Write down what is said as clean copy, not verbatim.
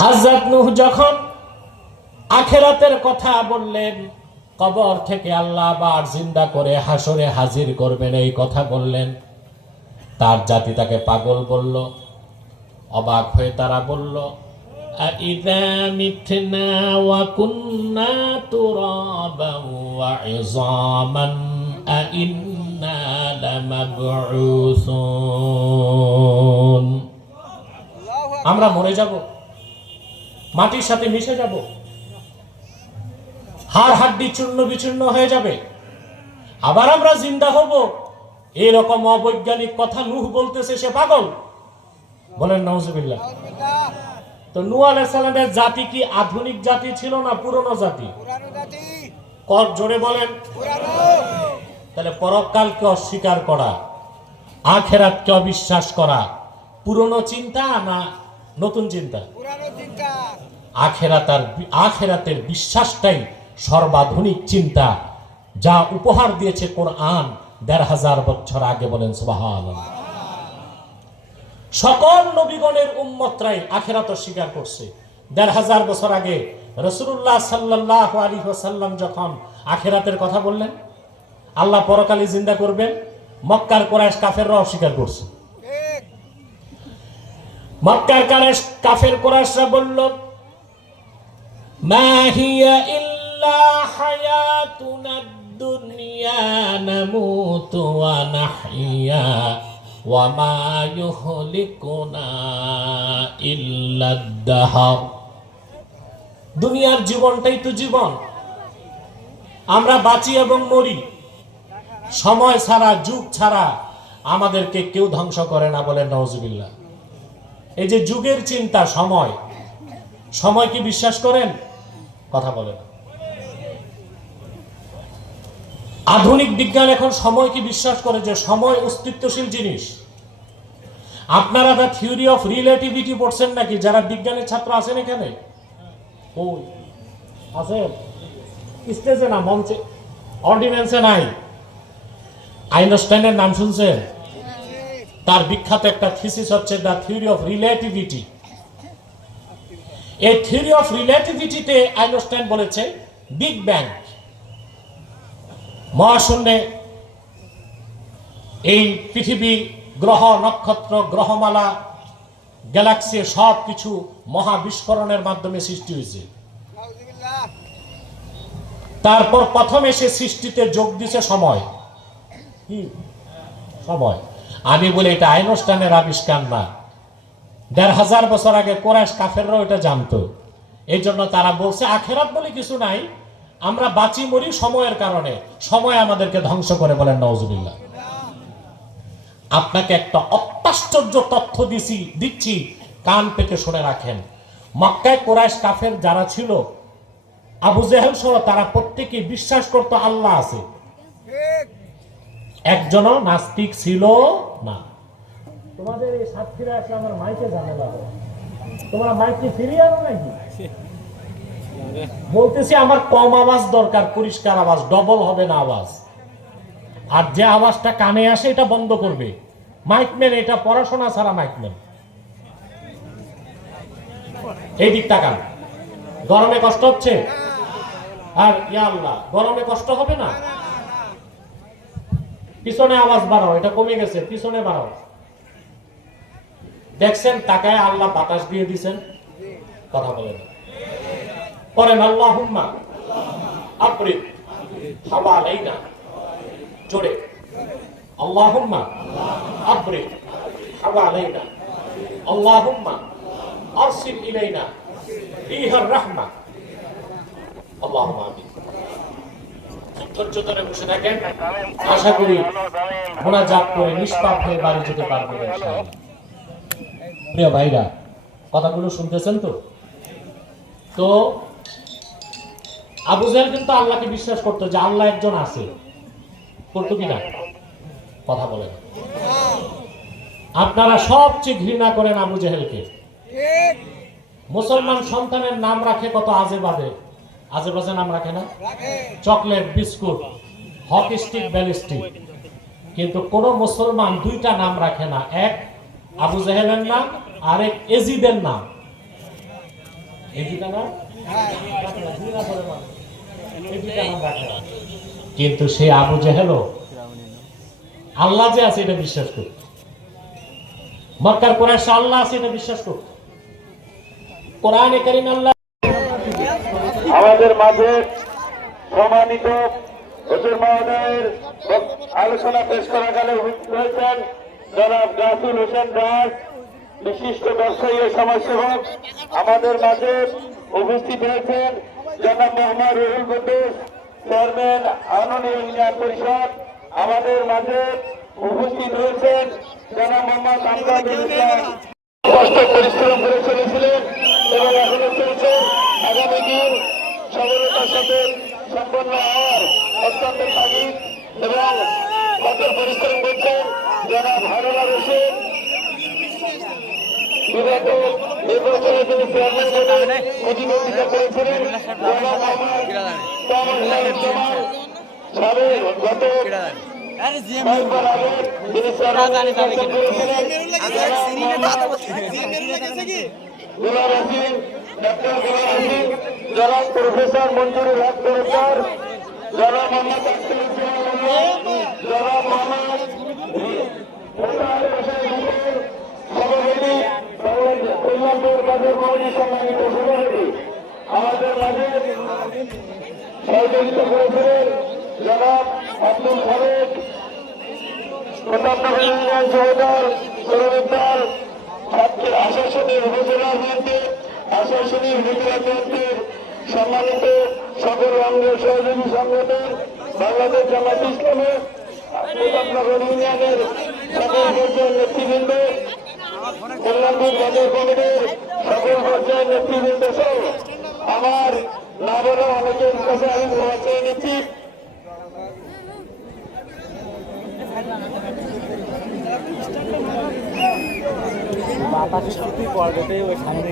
হযরত নূহ যখন আখিরাতের কথা বললেন, কবর থেকে আল্লাহ আবার জিন্দা করে হাসরে হাজির করবেন এই কথা বললেন, তার জাতি তাকে পাগল বলল। অবাক হয়ে তারা বলল, আইযা মিতনা ওয়া কুন্না তুরাবান ওয়া ইযামান আইন্না লামাবউসুন। আমরা মরে যাব, মাটির সাথে মিশে যাব, হাড় হাড্ডি চূর্ণ বিচূর্ণ হয়ে যাবে, আবার আমরা জিন্দা হব, এরকম অবৈজ্ঞানিক কথা নূহ বলতেছে, সে পাগল। বলেন নাউজুবিল্লাহ। তো নূহ আলাইহিস সালামের জাতি কি আধুনিক জাতি ছিল না পুরনো জাতি? পুরানো জাতি। কর জোরে বলেন পুরানো। তাহলে পরকালকে অস্বীকার করা, আখিরাতকে অবিশ্বাস করা পুরনো চিন্তা না নতুন চিন্তা? পুরানো চিন্তা। আখিরাতের বিশ্বাসটাই সর্বাধুনিক চিন্তা, যা উপহার দিয়েছে কোরআন ১৫০০ বছর আগে। বলেন সুবহানাল্লাহ। সকল নবীগণের উম্মতরাই আখিরাত স্বীকার করছে। ১৫০০ বছর আগে রাসূলুল্লাহ সাল্লাল্লাহু আলাইহি ওয়াসাল্লাম যখন আখিরাতের কথা বললেন, আল্লাহ পরকালে জিন্দা করবেন, মক্কার কুরাইশ কাফেররা অস্বীকার করছে। মক্কার কাফের কুরাইশরা বলল, মা হিয়া ইল্লা হায়াতুনাদ দুনিয়া নামুতু ওয়া নাহইয়া ওয়া মা ইউহলিকুনা ইল্লাদ দাহর। দুনিয়ার জীবনটাই তো জীবন, আমরা বাঁচি এবং মরি, সময় ছাড়া যুগ ছাড়া আমাদেরকে কেউ ধ্বংস করে না। বলেন নাউজুবিল্লাহ। এই যে যুগের চিন্তা, সময়, সময় কি বিশ্বাস করেন? কথা বলেন। আধুনিক বিজ্ঞান এখন সময় কি বিশ্বাস করে যে সময় অস্তিত্বশীল জিনিস? আপনারা দ্য থিওরি অফ রিলেটিভিটি পড়ছেন নাকি? যারা বিজ্ঞানের ছাত্র আছেন এখানে? ওই আছে স্টেজে না, মঞ্চে, অর্ডিন্যান্সে নাই। আইনস্টাইনের নাম শুনছেন? তার বিখ্যাত একটা থিসিস হচ্ছে দ্য থিওরি অফ রিলেটিভিটি। এই থিওরি অফ রিলেটিভিটিতে আইনস্টাইন বলেছে বিগ ব্যাং, মহাশূন্যে এই পৃথিবী, গ্রহ, নক্ষত্র, গ্রহমালা, গ্যালাক্সি সব কিছু মহাবিস্ফোরণের মাধ্যমে সৃষ্টি হয়েছে। তারপর প্রথমে সে সৃষ্টিতে যোগ দিছে সময়। কি সময়? আমি বলি এটা আইনস্টাইনের আবিষ্কার না, ১৫০০ বছর আগে কুরাইশ কাফেররাও এটা জানতো। এই জন্য তারা বলছে আখিরাত বলে কিছু নাই, আমরা বাঁচি মরি সময়ের কারণে, সময় আমাদেরকে ধ্বংস করে। বলেন নাউজুবিল্লাহ। আপনাকে একটা অত্যাশ্চর্য তথ্য দিচ্ছি, কান পেতে শুনে রাখেন। মক্কায় কুরাইশ কাফের যারা ছিল, আবু জেহেল সহ, তারা প্রত্যেকেই বিশ্বাস করত আল্লাহ আছে, একজনও নাস্তিক ছিল না। তোমাদের এই সাতক্ষীরা আসলে আমার মাইকে ঝামেলা হয়, তোমরা মাইকটি ফিরিয়ে আনো নাকি? বলতেছি আমার কম আওয়াজ দরকার, পরিষ্কার আওয়াজ, ডবল হবে না আওয়াজ। আর যে আওয়াজটা কানে আসে এটা বন্ধ করবে মাইকম্যান, এটা পড়াশোনা ছাড়া মাইকম্যান। এই দিক তাকান। গরমে কষ্ট হচ্ছে? আর ইয়া আল্লাহ, গরমে কষ্ট হবে না? পিছনে আওয়াজ বাড়াও, এটা কমে গেছে, পিছনে বাড়াও। দেখছেন তাকায় আল্লাহ বাতাস দিয়ে দিছেন, কথা বলেন। করেন আল্লাহুম্মা আফরিদ হাওয়া আলাইনা, জোরে আল্লাহুম্মা আফরিদ হাওয়া আলাইনা, আল্লাহুম্মা আরসিল ইলাইনা রিহার রাহমা, আল্লাহুম্মা আমিন। ধৈর্য ধরে বসে থাকেন, আশা করি মোনাজাত করে নিষ্পাপ হয়ে বাড়ি যেতে পারবেন ইনশাআল্লাহ। প্রিয় ভাইরা, কথাগুলো শুনতেছেন তো? তো আবু জাহেল কিন্তু আল্লাহকে বিশ্বাস করতো যে আল্লাহ একজন আছে, করতো কিনা? কথা বলেন। আপনারা সবচেয়ে ঘৃণা করেন আবু জাহেলকে। মুসলমান সন্তানের নাম রাখে কত আজে বাজে, আজে বাজে নাম রাখে না? Chocolate, biscuit, hockey stick, ballistic. কিন্তু কোন মুসলমান দুইটা নাম রাখে না, এক আবু জাহেলের নাম, আরেক এজিদের নাম। কিন্তু সে আবু জাহেল আল্লাহ যে আছে এটা বিশ্বাস করত, মক্কার কুরাইশ আল্লাহ আছে এটা বিশ্বাস করত। কোরআনে কারীম আল্লাহ আমাদের মাঝে সম্মানিত হুজুর মহোদয়ের আলোচনা পেশ করাকালে উপস্থিত হয়েছেন জনাব গাজীউল হোসেন রাজ, বিশিষ্ট ব্যবসায়ী ও সমাজসেবক। আমাদের মাঝে উপস্থিত হয়েছেন জনাব মোহাম্মদ রুহুল কুদ্দুস, চেয়ারম্যান আননী ইউনিয়ন পরিষদ। আমাদের মাঝে উপস্থিত হয়েছেন জনাব মোহাম্মদ আমজাদুল ইসলাম, কষ্ট পরিশ্রম করে চলেছিলেন এবং এখনো চলছে। আগামী দিন সফলতার সাথে সম্পন্ন হওয়ার অত্যন্ত তাগিদ এবং কঠোর পরিশ্রম করছেন জনাব হারুন আর রশিদ। বিগত নির্বাচনে তিনি চেয়ারম্যান পদে প্রতিদ্বন্দ্বিতা করেছিলেন। জনাব সাবেক গত কয়েকবার আগে তিনি চেয়ারম্যান নির্বাচন করেছিলেন। গোলাম হাসিন, ডক্টর গোলাম হাসিন, জনাব প্রফেসর মঞ্জুরুল হক পুরস্কার, জনাব মোহাম্মদ আখতার ইসলাম, জনাব মোহাম্মদ সভাপতি কল্যাণপুর বাজার কমিটির সম্মানিত সভাপতি। আমাদের মাঝে সহযোগিতা করেছিলেন জনাব আব্দুল খালেক, প্রতাপনগর ইউনিয়ন সহদল শ্রমিক দল, আশাশুনি উপজেলা বিএনপি, আশাশুনি উপজেলা বিএনপির সম্মানিত সকল অঙ্গের সহযোগী সংগঠন, বাংলাদেশ জামাত ইসলামী, প্রতাপনগর ইউনিয়নের সকল পর্যায়ের নেতৃবৃন্দ, কল্যাণপুর বাজার কমিটির সকল পর্যায়ের নেতৃবৃন্দ সহ আমার না বলে অনেকের কাছে আমি ক্ষমা চেয়ে নিচ্ছি। বাতাসের স্থিতি পর্বতে ওই সামনে